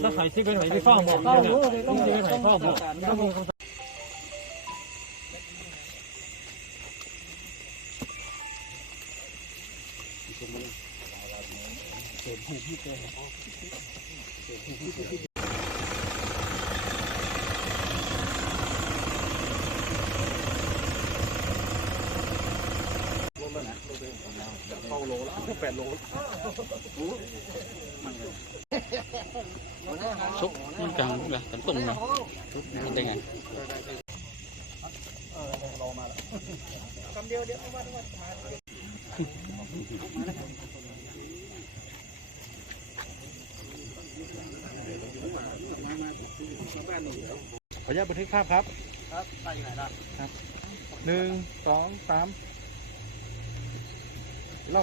แล้วใส่ซิกไปไหนไปฟ้องบอกเนี่ยต้องซิกไปไหนฟ้องบอก ต้องมีคำสั่ง xúc cần là tấn công này nhìn đây này ขออนุญาตบันทึกภาพครับ ครับไปไหนล่ะหนึ่งสองสาม No